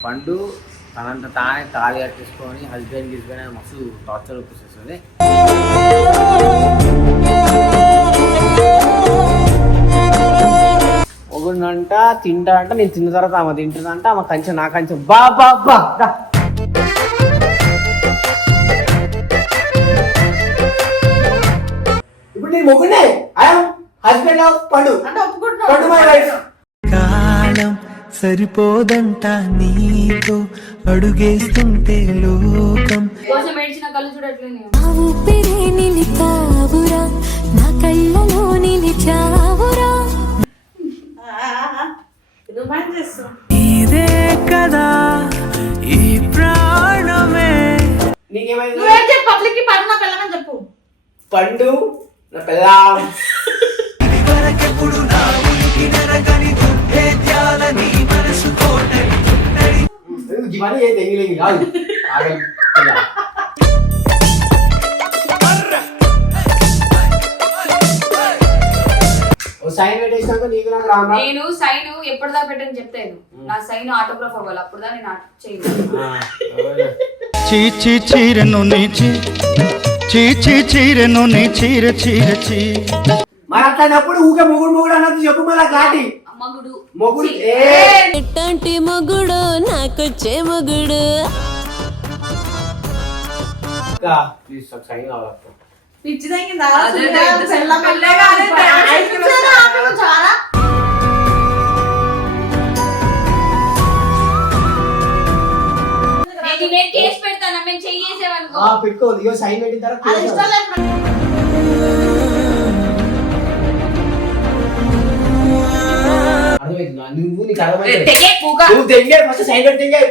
పండు తనంత తానే తాళి కట్టేసుకొని హస్బెండ్ గిస్బెండ్ మస్తు టార్చర్ ఒప్పిస్తుంది ఒకనంట తింటా అంట నేను తిన్న తర్వాత ఆమె తింటుందంట ఆమె కంచె నా కంచె. బా బా బా రా. ఇప్పుడు నేను మొగ్గునే ఐఎమ్ హస్బెండ్ ఆఫ్ పండు? అంటే పండు మై వైఫ్ కాలం సరిపోదంట నీతో అడుగేస్తుంటే లోకం. ఊపిరే నా కళ్ళలో నిలిచావురా ఇదే కదా ఈ ప్రాణమే. నీకేమైంది? పబ్లిక్ చెప్పు పండు నా పెళ్ళాం వరకెప్పుడు నా ఉనికి ఇవన్నీ ఏ తెంగిలేంగి కాదు. సైన్ పెట్టేసినాక నీకు నాకు రామా నేను సైన్ ఎప్పటిదా పెట్టని చెప్తాను. నా సైన్ ఆటోగ్రాఫ్ అవ్వాలి. అప్పుడుదా నేను ఆట చేయను. చీచి చీరెను నీచి. చీచి చీరెను నీ చీర చీర చీ. మరి అట్లాంటప్పుడు ఊకే మొగుడు మొగుడు అన్నది చెప్పు మళ్ళీ కాటి మగుడు. మొగుడు ఏ? ఎట్టంటి మొగుడు నాకొచ్చే మొగుడు. ప్లీజ్ పిచ్చి తగ్గిందా? చాలా. నేను కేసు పెడతాను? మేము చెయ్యేసేవనుకో. ఇగో సైన్ పెట్టిన తర్వాత అర్థమైందా? నువ్వు నీకు అర్థమైంది? నువ్వు తెంగే ఫస్ట్ తెంగే.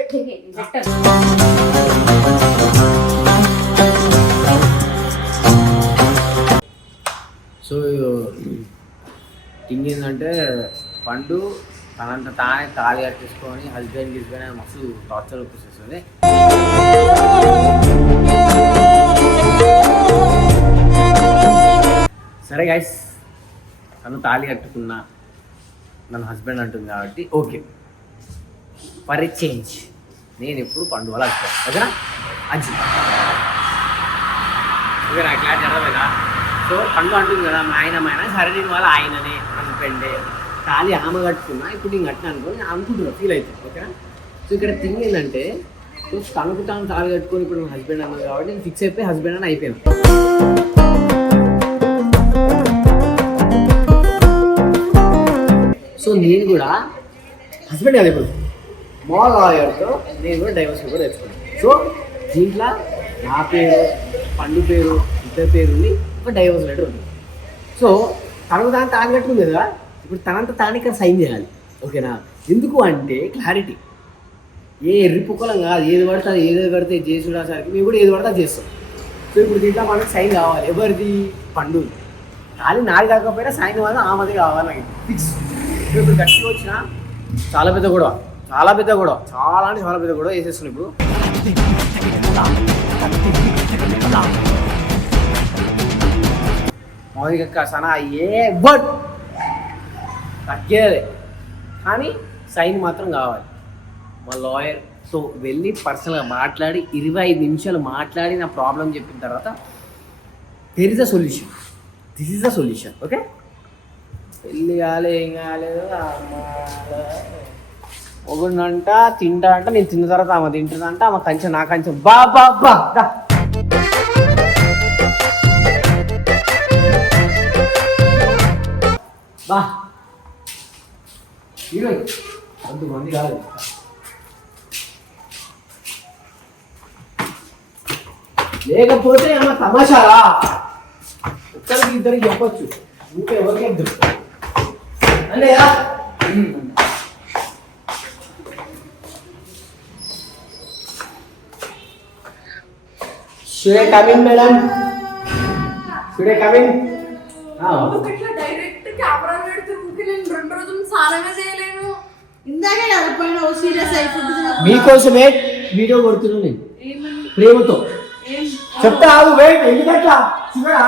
సో థింగ్ ఏంటంటే పండు తనంత తానే తాళి కట్టేసుకొని హస్బెండ్ గిస్బెండ్ మస్తు టార్చర్ ఒప్పిస్తుంది సరే గైస్ తను తాళి కట్టుకున్నా. నన్ను హస్బెండ్ అంటుంది కాబట్టి ఓకే ఫర్ ఎ చేంజ్ నేను ఎప్పుడు పండు వల్ల వస్తాను. ఓకేనా? అజ్జి. ఓకే నాకు క్లారిటీ అర్థమైందా? సో పండు అంటుంది కదా మా ఆయన మా ఆయన సరే నేను వాళ్ళ ఆయననే అనుకోండి. తాళి ఆమె కట్టుకున్నా ఇప్పుడు నేను కట్టినా అనుకో నేను అనుకుంటున్నా ఫీల్ అవుతుంది. ఓకేనా? సో ఇక్కడ థింగ్ ఏంటంటే సో తనకు తాను తాళి కట్టుకొని ఇప్పుడు హస్బెండ్ అన్నారు కాబట్టి నేను ఫిక్స్ అయిపోయి హస్బెండ్ అని అయిపోయాను. సో నేను కూడా హస్బెండ్ కాదు ఇప్పుడు. మా లాయర్తో నేను కూడా డైవర్స్ కూడా తెచ్చుకున్నాను సో దీంట్లో నా పేరు పండు పేరు ఇద్దరు పేరు ఉంది ఒక డైవర్స్ లెటర్ ఉంది. సో తనకు తాను తాను కట్టుకుంది కదా ఇప్పుడు తనంత తానికి సైన్ చేయాలి. ఓకేనా? ఎందుకు అంటే క్లారిటీ ఏ ఎర్రి పుక్కలం కాదు ఏది పడితే అది ఏది పడితే చేసి చూడడానికి మేము కూడా ఏది పడితే అది చేస్తాం. సో ఇప్పుడు దీంట్లో మనకు సైన్ కావాలి. ఎవరిది? పండు అది నాది కాకపోయినా సైన్ వల్ల ఆమెది కావాలి ఫిక్స్ ఇప్పుడు గట్టి వచ్చిన చాలా పెద్ద గొడవ చాలా పెద్ద గొడవ చాలా అంటే చాలా పెద్ద గొడవ వేసేస్తున్నాం ఇప్పుడు. మౌనిక సనా ఏ బట్ తగ్గేదే. కానీ సైన్ మాత్రం కావాలి. మా లాయర్ సో వెళ్ళి పర్సనల్గా మాట్లాడి ఇరవై ఐదు నిమిషాలు మాట్లాడి నా ప్రాబ్లం చెప్పిన తర్వాత there is a solution this is the solution okay పెళ్ళి కాలే ఏం కాలేదు. ఒకనంట తింటా అంట నేను తిన్న తర్వాత ఆమె తింటుందంట ఆమె కంచె నా కంచె. బా బా బా రా. బా. హీరోయిన్ కొంతమంది కాదు. లేకపోతే ఏమన్నా తమాషారా ఒక్కరికి ఇద్దరికి చెప్పచ్చు. ఇంకా ఎవరికి చెప్తారు అంటే షుడే కమింగ్ మేడం షుడే కమింగ్ డైరెక్ట్ కెమెరా పెడితే ఊరికే నేను రెండు రోజులు స్నానమే చేయలేను. ఇందాకే కదా పోయిన సీరియస్ అయి ఫుడ్ మీకోసమే వీడియో కొడుతున్నాను నేను. ప్రేమతో. చెప్తా ఆగు వెయిట్ ఎందుకట్లా? షుగరా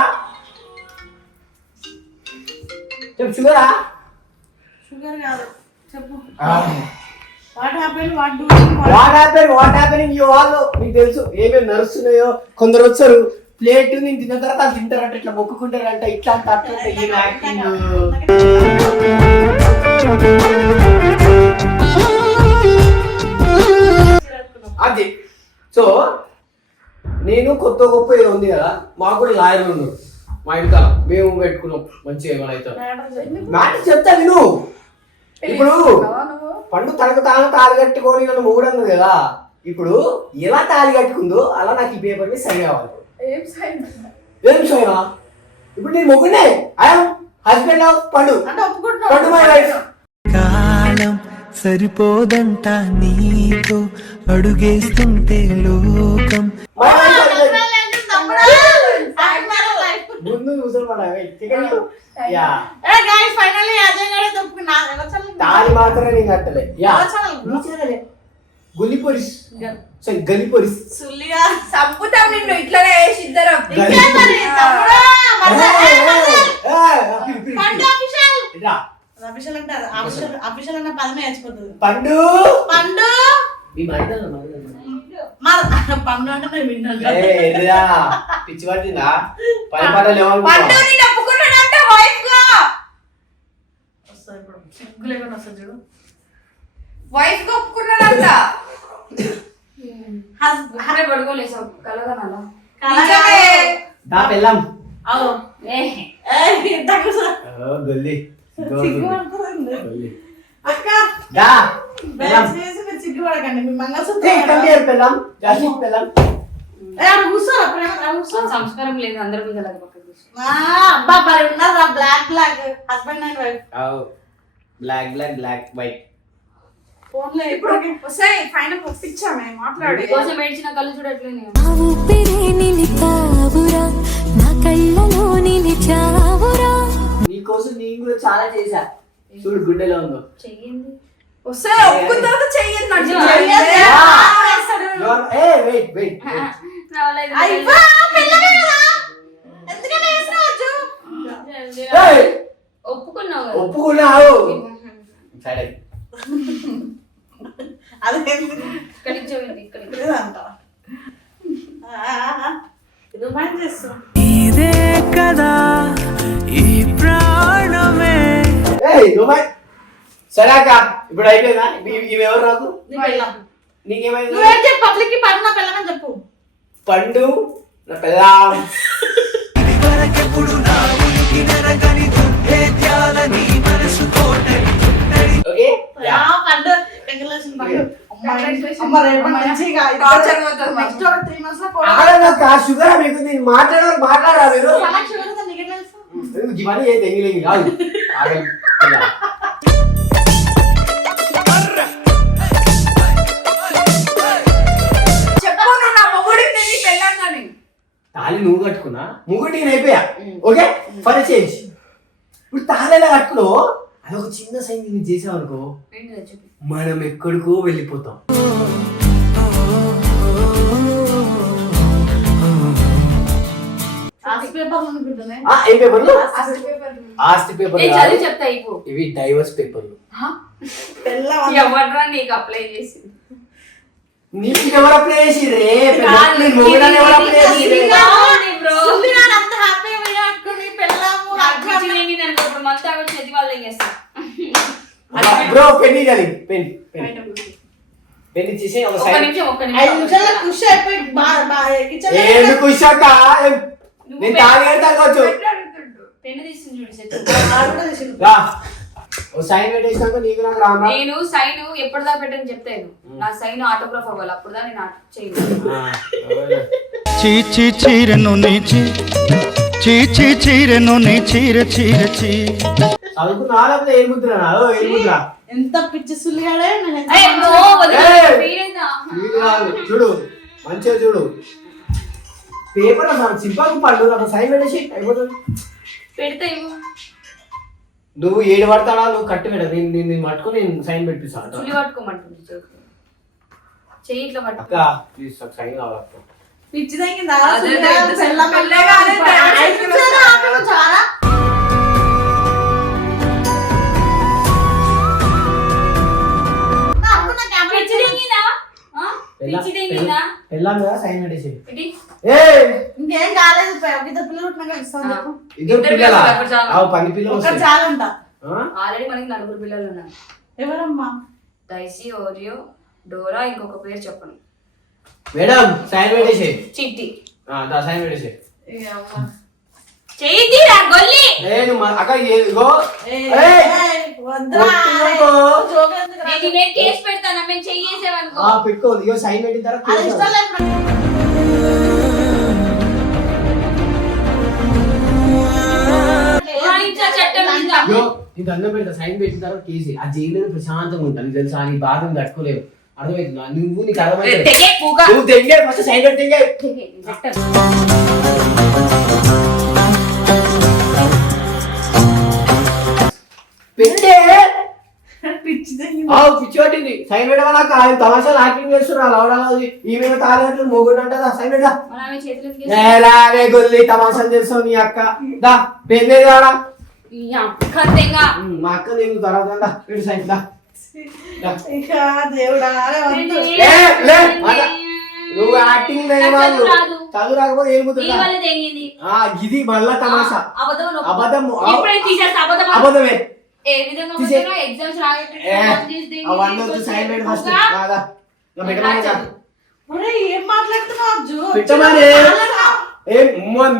చెప్పు షుగరా షుగర్ కాదు. చెప్పు. What happen what doing what happen what happening you all మీకు తెలుసు ఏమేమి నడుస్తున్నాయో. కొందరు వచ్చారు. ప్లేట్ నేను తిన్న తర్వాత వాళ్ళు తింటారంట ఇట్లా మొక్కుకుంటారంట ఇట్లా ఏం యాక్టింగ్ అది. సో నేను కొత్త గొప్ప ఏదో ఉంది కదా మాకు కూడా లాయర్ ఉన్నారు మా ఇంట్లో మేము పెట్టుకున్నాం. మంచిగా ఏమైనా అవుతాం మ్యాటర్ చెప్తా విను. ఇప్పుడు పండు తనకు తాను తాళి కట్టుకొని నన్ను మూడను కదా. ఇప్పుడు ఎలా తాళి కట్టుకుందో అలా నాకు ఈ పేపర్ మీద సరి కావాలి. ఏం సైన్? ఏం సైనా? ఇప్పుడు నేను మొగ్గునే ఐఎమ్ హస్బెండ్? ఆఫ్ పండు? అంటే పండు మై వైఫ్. కాలం సరిపోదంట నీతో అడుగేస్తుంటే లోకం మై వైఫ్ ఒప్పుకుంటున్నాం ముందు చూసాను యా. ఫైనల్లీ అజయ్ గారే తప్పుకున్నా తాళి మాత్రమే నేను కట్టలే. యా. గొల్లిపొరిస్ సరే గల్లిపొరిస్ సుల్లిగా నిన్ను. ఇట్లనే వేసి ఇద్దరం. అఫీషియల్. అంటే అఫీషియల్ అన్న పదమే చచ్చిపోతుంది పండు! పండు! మీ మన పండు అంటే నేను విన్నాను. ఏ, ఎదురా? పిచ్చి పట్టిందా పని పాటలు ఒప్పుకున్నాడంట వైఫ్గా ఒప్పుకున్నాడంట అరే పడుకోలేసావు కలగనాలా. దా పెళ్ళాం. అవు. ఏ. ఏయ్, ఇంత కూర్చో. ఓ, గొల్లి. సిగ్గు పడుతుంది. గొల్లి. అక్క. దా పెళ్ళాం. మీరు సిగ్గుపడకండి మీ మంగళసూత్రం పెళ్ళాం జాస్మిన్ పెళ్ళాం. కూర్చోరా ప్రేమ కూర్చో. సంస్కారం లేదు అందరి మీద అలాగే అబ్బా మరి ఉన్నారా black black husband and wife black black black white ఫోన్లో ఇప్పుడు వస్తాయి ఫైనల్ ఒప్పించామే మాట్లాడు నీకోసం ఏడ్చిన కళ్ళు చూడట్లేదు. నా ఊపిరే నిలిపావురా నా కళ్ళలో నిలిచావురా నీకోసం నేను కూడా చాలా చేశా. చూడు గుండెలో ఉందో. చెయ్యింది వస్తే ఒప్పుకున్న తర్వాత are- ఏ వెయిట్? ఒప్పుకున్నావు ఒప్పుకున్నావు. సరే? ఇక్కడికి ఇక్కడికి. ఇదే కదా ఈ ప్రాణమే. ఏయ్ నువ్వు సరే అక్క ఇప్పుడు అయిపోయిందా? ఇవి ఇవి ఎవరు నాకు నీ పెళ్ళాం. నీకేమైంది? నువ్వేం చెప్పు పబ్లిక్కి పడిన పిల్లమని చెప్పు. పండు నా పెళ్ళాం. ఇది వరకెప్పుడు నా ఉనికి నెరగని దుర్భేద్యాలని మనసు కోటని ఓకే అయిపోయా ఓకే? For change. ఇప్పుడు తాళి ఎలా కట్టుకున్నావు అది ఒక చిన్న సైన్ నేను చేసావు అనుకో ఏంటిదో చెప్పు. మనం ఎక్కడికో వెళ్ళిపోతాం. ఏ పేపర్లు? ఆస్తి పేపర్ చదివి చెప్తా ఇవి డైవర్స్ పేపర్లు. ఎవడ్రా నీకు అప్లై చేసింది? నీకు ఎవరు అప్లై చేసి రే ఎవరు అప్లై చేసిర్రే? ఇది కాదు bro. సుల్లిగాడు అంత హ్యాపీ కట్టుకుని పెళ్ళాము నాకు పిచ్చి లేనిది అనుకో, ఇప్పుడు మంత్ ఆగొచ్చి చేతి వాళ్ళు చేస్తా బ్రో పెన్ ఇవ్వాలి పెన్ పెన్. పెన్ ఇచ్చేసి ఒక ఒక్క సైన్ నిమిషం ఒక్క ఐదు నిమిషం నిమిషాల్లో ఖుషి అయిపోయి బా- బా- కిచెన్లో ఏమి కుషాక నేను పెన్ను చూడు కూడా. రా. ఓ సైన్ పెట్టేసినాక నీకు నాకు రామా నేను సైన్ ఎప్పటిదా పెట్టని చెప్తాను నా సైన్ ఆటోగ్రాఫ్ అవ్వాలి. అప్పుడు దా నేను ఆటో చేయను. చీచి చీరెను నీచి చీచి చీరెను నీ చీర చీర చీ. ఎంత పిచ్చి కాదు. చూడు మంచిగా చూడు. పేపర్ సింపల్ పండు సైన్ పెట్టేసి అయిపోతుంది. పెడితే ఇవ్వు. నువ్వు ఏడు పడతాడా? నువ్వు కట్టి పెట్ట నేను నేను నేను పట్టుకొని నేను సైన్ పెట్టిస్తాను. చెయ్యి ఇట్లా అక్క ప్లీజ్ సైన్ కావాలి చాలా. ఇంకేం కాలేదు ఇద్దరు పిల్లలు పుట్టినాక పిల్లల? చాలు. పని పిల్లలు ఒకటి వస్తాయి. చాలంట. ఆ? ఆల్రెడీ మనకి నలుగురు పిల్లలు ఉన్నారు. ఎవరమ్మా? డైసీ ఓరియో డోరా ఇంకొక పేరు చెప్పను. మేడం సైన్ పెట్టేసి. చిట్టి. సైన్ పెట్టేసి. ఏ అమ్మా. చెయ్యి గొల్లి. నేను అక్క కేసు పెడతాను? మేము చెయ్యేసేవనుకో. ఆ, పెట్టుకో ఇగో సైన్ పెట్టిన తర్వాత నీ దండం పెడతా సైన్ పెట్టిన తర్వాత కేసు. ఆ జైలు ప్రశాంతంగా ఉంటాను తెలుసా? నీ బాధ తట్టుకోలేవు. అర్థమవుతుందా నువ్వు నీకు పూక. నువ్వు తెంగే ఫస్ట్ తెంగే. పెట్టే సైన్ పెట్టవాలా ఆయన తమాషాలు యాక్టింగ్ చేస్తున్నారు లవడాలు ఈమె తాగట్లు మొగుడు అంటే సైన్ పెట్టా మన ఆమె చేతిలో కేసు. ఏలావే గొల్లి తమాషాలు చేస్తావు నీ అక్క దా పెళ్ళే దాడా ఈ అక్క తెగ. మా అక్క నీకు తర్వాత సైన్ దా. ఇక దేవుడా. నువ్వు యాక్టింగ్ చదువు రాకపోతే ఏం నీ కుదురుతా? వల్ల తెగింది. ఆ ఇది మళ్ళా తమాషా ఆ, అబద్ధం. అబద్ధము. ఏ మాట్లాడుతున్నావు. ఏ మిమ్మల్ని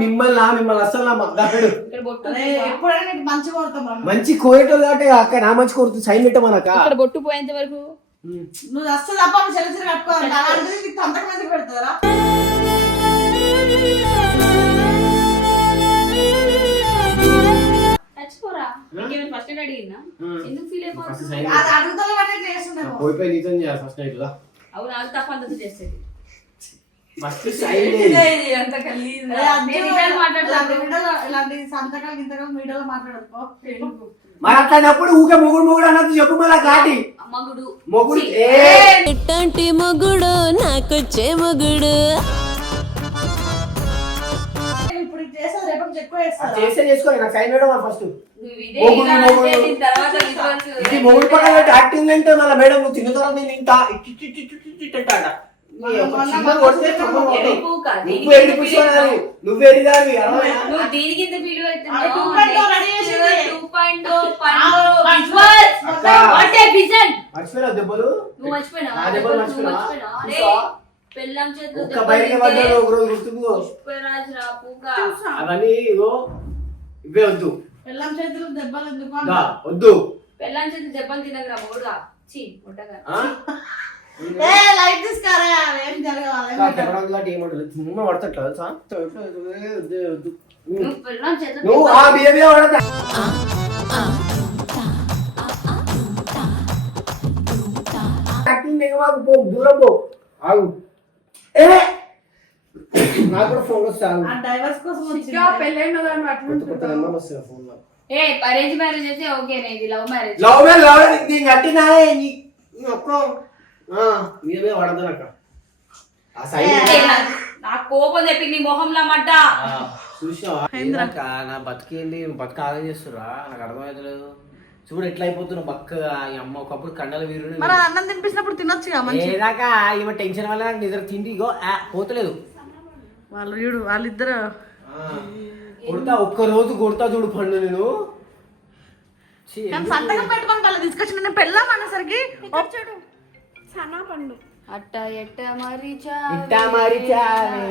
మిమ్మల్ని అస్సలు నా మ- దా పెడు ఇక్కడ బొట్టు అరే, ఉంది. ఎప్పుడైనా నీకు మంచి కోరేటోళ్ళు కాబట్టి అక్క నా మంచి కోరుతుంది సైన్ పెట్టమనక్క ఇక్కడ బొట్టు పోయేంత వరకు? నువ్వు అస్సలు తప్ప చెల్లి చెల్లి కట్టుకోవాలి. సంతకం ఎందుకు పెడతారా? ఫస్ట్ అడిగిందా? ఎందుకు ఫీల్ అయిపోతుంది అది చేయాలి ఫస్ట్ నైట్ అవును అది తప్ప అంత చేసేది. మరి అట్లాంటప్పుడు ఊకే మొగుడు మొగుడు అన్నది చెప్పు మళ్ళా కాటి మగుడు మొగుడు మొగుడు నాకొచ్చే మొగుడు చేస్తే చేసుకోవాలి నాకు సైన్ ఫస్ట్ మొగుడు, పక్కన యాక్టింగ్ అంటే మళ్ళీ మేడం తిన్న తర్వాత నేను ఇంత ఇచ్చి ఇచ్చి నువ్వు పిచ్చివాడివి. నువ్వు దీనికి ఇంత ఫీల్ ఆమె 2.0 రెడీ చేసింది. అక్క. మర్చిపోయినావు దెబ్బలు? నువ్వు ఒక్క పడ్డాడు ఒక రోజు గుర్తుకు. అవన్నీ ఇగో ఇవే వద్దు. పెళ్ళం చేతులు దెబ్బలు ఎందుకు దా, అంటారు? వద్దు. పెళ్ళాం చేతిలో దెబ్బలు తినగరా మూడుగా చీ ముట్టగా ఆ? ఏ లైట్ తీసుకోరా ఏం జరగాలి ఇంకా చెప్పడం కాబట్టి ఏమంటలేదు చిన్న పడతట్టు తెలుసా? వద్దు, వద్దు. నువ్వు ఆ బియ్య పడతా మాకు పో దూరం పో. ఆగు. ఏ! నాకు కూడా ఫోన్ వస్తాను ఆ డైవర్స్ కోసం వచ్చింది. పెళ్ళైన దాన్ని అట్లా వస్తుంది ఫోన్లో ఏ అరేంజ్ మ్యారేజ్ అయితే ఓకే ఇది లవ్ మ్యారేజ్ లవ్ మే లవ్ నీకు కట్టినా నీ నీ ఒక్క ఆ, మీద మీద పడదు నాకు ఆ సైడ్ నా కోపం చెప్పి నీ మొహంలో మడ్డ చూసావా నా బతికేంది? బతుక ఆదా చేస్తురా నాకు అర్థమవుతలేదు చూడు ఎట్లా అయిపోతున్నా బక్కగా ఈ అమ్మ ఒకప్పుడు కండల వీరుడు. మరి అన్నం తినిపించినప్పుడు తినొచ్చుగా మంచి ఏదాకా ఈమె టెన్షన్ వల్ల నాకు నిద్ర తిండి ఇగో పోతలేదు. వాళ్ళు చూడు వాళ్ళిద్దరు. ఆ, కొడతా ఒక్క రోజు కొడతా చూడు పండు నేను. సంతకం పెట్టుకొని వాళ్ళు తీసుకొచ్చి నేను పెళ్ళాం అనేసరికి చూడు సన్నా పండు. అట్ట ఎట్ట మరిచా ఇట్ట మరిచావే.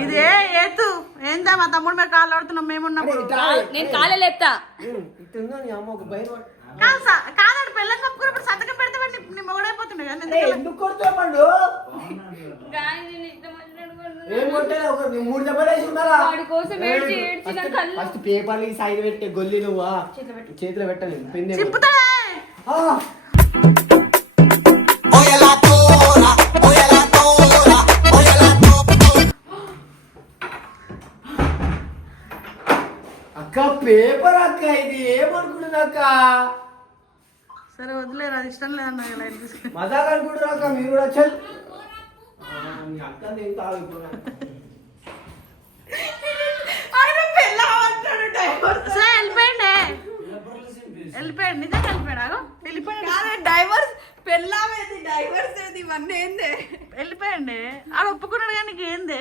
ఇదే ఏతు. ఏందా మా తమ్ముడు మీద కాళ్ళు ఆడుతున్నాం మేమున్నప్పుడు నేను కాలే లేపుతా. ఉమ్, ఇట్టుందో నీ అమ్మ ఒక భయం? కాదు స- కాదండి పెళ్ళం కప్పుకున్నప్పుడు సంతకం పెడితే నీ- మొగడైపోతుండే కదా ఎందుకు కొడతావు పండు కానీ నేను ఇష్టం వచ్చినట్టు ఏం కొట్టాలి? ఒక నీ మూడు దెబ్బలు వేసి ఉన్నారా వాడి కోసం ఏడ్చి ఏడ్చి నా కళ్ళు. ఫస్ట్ పేపర్లు సైడ్ పెట్టే గొల్లి నువ్వా? చేతిలో పెట్టాలి పెన్ ఏమో. చింపుతా! ఆ, అక్క పేపర్ అక్క ఇది ఏమనుకుంటుంది అక్క? సరే వదిలేరు అది ఇష్టం లేదన్న మజాక్ అనుకుంటారు అక్క మీరు కూడా చల్ మీ అక్క నేను వెళ్ళిపోయిండే వెళ్ళిపోయాడు నిజంగా వెళ్ళిపోయాడు వెళ్ళిపోయాడు డైవర్స్ పెళ్ళామేది డైవర్స్ ఏది ఇవన్నీ ఏంది వెళ్ళిపోయండి ఆడ ఒప్పుకున్నాడు కానీ నీకు ఏంది?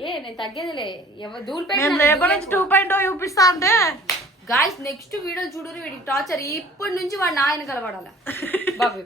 ఏ నేను తగ్గేదిలే. ఎవరు నేను రేపటి నుంచి టూ పాయింట్ చూపిస్తా అంటే? గాయస్ నెక్స్ట్ వీడియో చూడరు వీడికి టార్చర్ ఇప్పటి నుంచి వాడు నా ఆయన కలబడాల బాబు.